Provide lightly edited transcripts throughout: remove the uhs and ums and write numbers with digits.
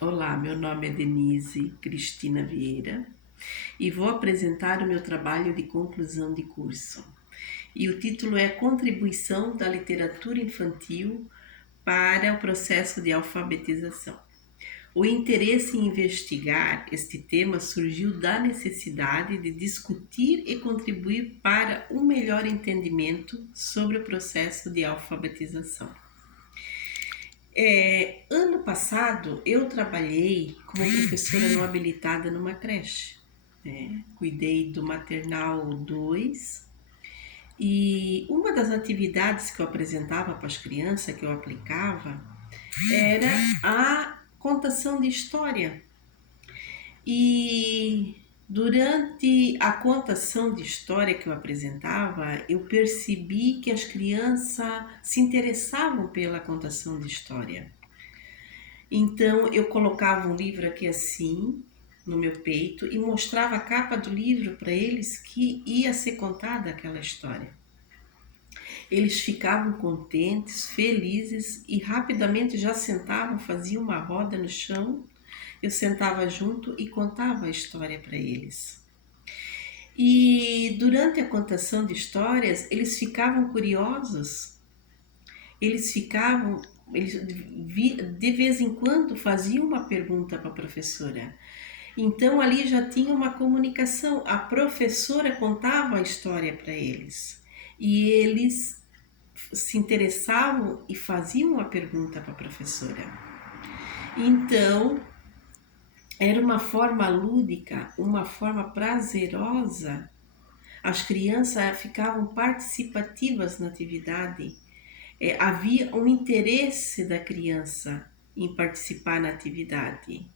Olá, meu nome é Denise Cristina Vieira e vou apresentar o meu trabalho de conclusão de curso. E o título é Contribuição da Literatura Infantil para o Processo de Alfabetização. O interesse em investigar este tema surgiu da necessidade de discutir e contribuir para um melhor entendimento sobre o processo de alfabetização. Ano passado eu trabalhei como professora não habilitada numa creche, né? Cuidei do maternal 2 e uma das atividades que eu apresentava para as crianças, que eu aplicava, era a contação de história. E durante a contação de história que eu apresentava, eu percebi que as crianças se interessavam pela contação de história. Então eu colocava um livro aqui assim no meu peito e mostrava a capa do livro para eles que ia ser contada aquela história. Eles ficavam contentes, felizes e rapidamente já sentavam, faziam uma roda no chão. Eu sentava junto e contava a história para eles. E durante a contação de histórias, eles ficavam curiosos, eles de vez em quando faziam uma pergunta para a professora. Então ali já tinha uma comunicação, a professora contava a história para eles e eles se interessavam e faziam uma pergunta para a professora. Então era uma forma lúdica, uma forma prazerosa. As crianças ficavam participativas na atividade. Havia um interesse da criança em participar na atividade.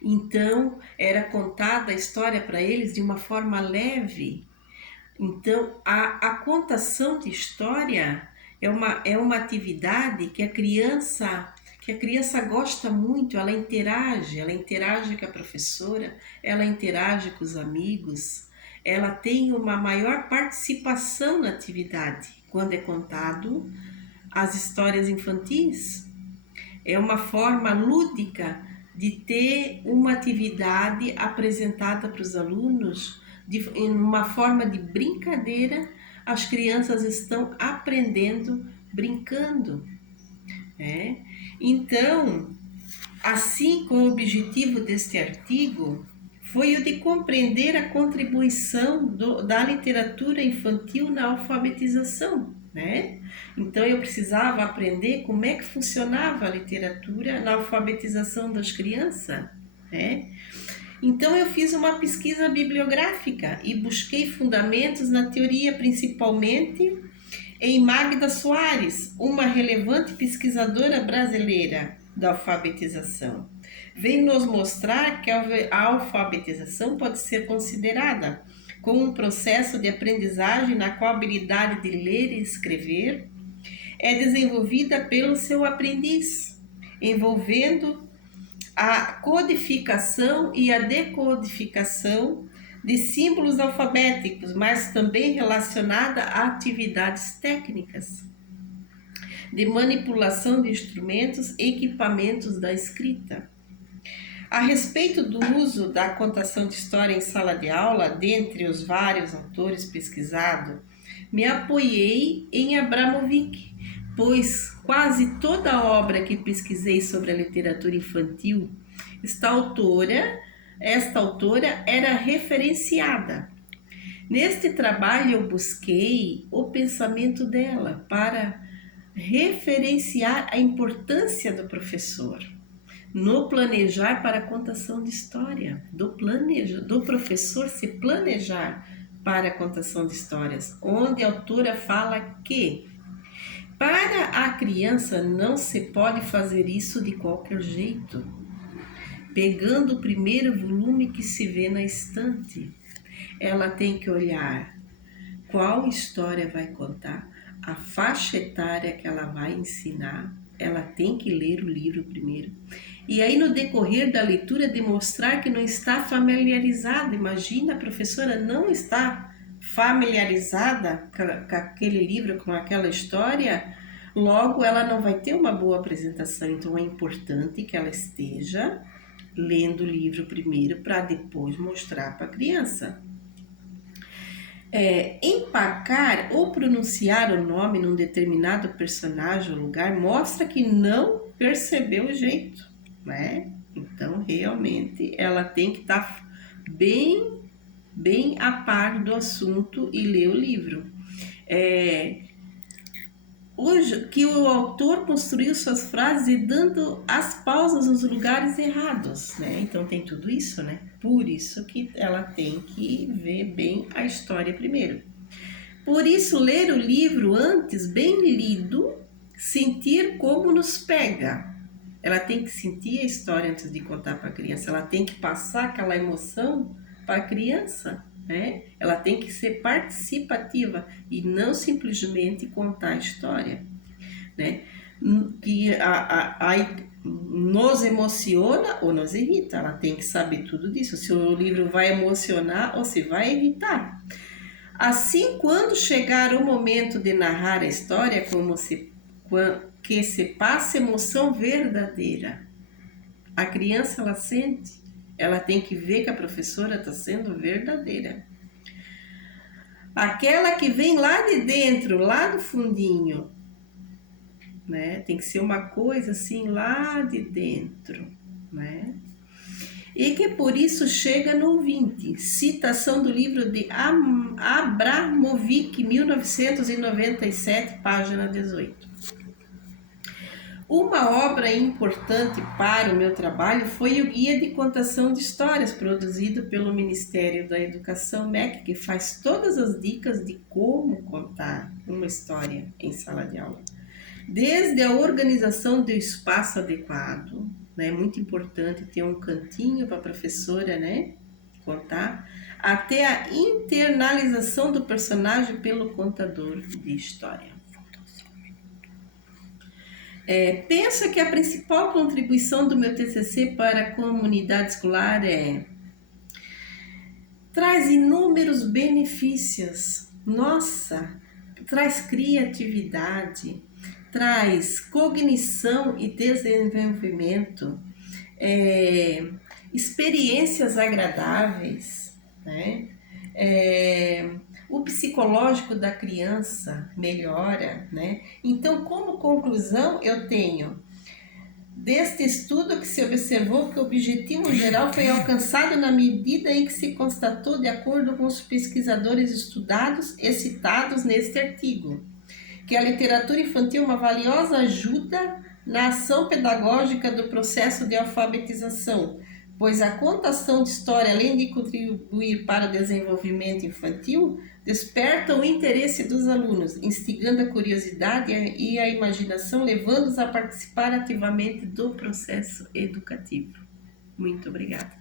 Então, era contada a história para eles de uma forma leve. Então, a contação de história é uma atividade que a criança gosta muito, ela interage com a professora, ela interage com os amigos, ela tem uma maior participação na atividade quando é contado as histórias infantis. É uma forma lúdica de ter uma atividade apresentada para os alunos em uma forma de brincadeira. As crianças estão aprendendo brincando. Né? Então, assim, com o objetivo deste artigo foi o de compreender a contribuição da literatura infantil na alfabetização, né? Então eu precisava aprender como é que funcionava a literatura na alfabetização das crianças, né? Então eu fiz uma pesquisa bibliográfica e busquei fundamentos na teoria, principalmente em Magda Soares, uma relevante pesquisadora brasileira da alfabetização. Vem nos mostrar que a alfabetização pode ser considerada como um processo de aprendizagem na qual a habilidade de ler e escrever é desenvolvida pelo seu aprendiz, envolvendo a codificação e a decodificação de símbolos alfabéticos, mas também relacionada a atividades técnicas de manipulação de instrumentos e equipamentos da escrita. A respeito do uso da contação de história em sala de aula, dentre os vários autores pesquisados, me apoiei em Abramovic, pois quase toda a obra que pesquisei sobre a literatura infantil, esta autora era referenciada. Neste trabalho eu busquei o pensamento dela para referenciar a importância do professor no planejar para a contação de história, do professor se planejar para a contação de histórias, onde a autora fala que para a criança não se pode fazer isso de qualquer jeito, pegando o primeiro volume que se vê na estante. Ela tem que olhar qual história vai contar, a faixa etária que ela vai ensinar, ela tem que ler o livro primeiro. E aí, no decorrer da leitura, demonstrar que não está familiarizada. Imagina, a professora não está familiarizada com aquele livro, com aquela história. Logo, ela não vai ter uma boa apresentação, então é importante que ela esteja lendo o livro primeiro para depois mostrar para a criança. Empacar ou pronunciar o nome num determinado personagem ou lugar mostra que não percebeu o jeito, né? Então, realmente, ela tem que estar bem a par do assunto e ler o livro. Hoje, que o autor construiu suas frases e dando as pausas nos lugares errados, né? Então tem tudo isso, né? Por isso que ela tem que ver bem a história primeiro. Por isso, ler o livro antes, bem lido, sentir como nos pega. Ela tem que sentir a história antes de contar para a criança. Ela tem que passar aquela emoção para a criança, né? Ela tem que ser participativa e não simplesmente contar a história, né? Que nos emociona ou nos irrita. Ela tem que saber tudo disso. Se o livro vai emocionar ou se vai irritar. Assim, quando chegar o momento de narrar a história, que se passa emoção verdadeira. A criança, ela sente, ela tem que ver que a professora está sendo verdadeira. Aquela que vem lá de dentro, lá do fundinho, né? Tem que ser uma coisa assim lá de dentro, né? E que por isso chega no ouvinte. Citação do livro de Abramovic, 1997, página 18. Uma obra importante para o meu trabalho foi o Guia de Contação de Histórias, produzido pelo Ministério da Educação, MEC, que faz todas as dicas de como contar uma história em sala de aula. Desde a organização do espaço adequado, né, é muito importante ter um cantinho para a professora, né, contar, até a internalização do personagem pelo contador de história. Penso que a principal contribuição do meu TCC para a comunidade escolar traz inúmeros benefícios. Nossa, traz criatividade, traz cognição e desenvolvimento, experiências agradáveis, né? O psicológico da criança melhora, né? Então, como conclusão, eu tenho deste estudo que se observou que o objetivo geral foi alcançado na medida em que se constatou, de acordo com os pesquisadores estudados e citados neste artigo, que a literatura infantil é uma valiosa ajuda na ação pedagógica do processo de alfabetização, pois a contação de história, além de contribuir para o desenvolvimento infantil, desperta o interesse dos alunos, instigando a curiosidade e a imaginação, levando-os a participar ativamente do processo educativo. Muito obrigada.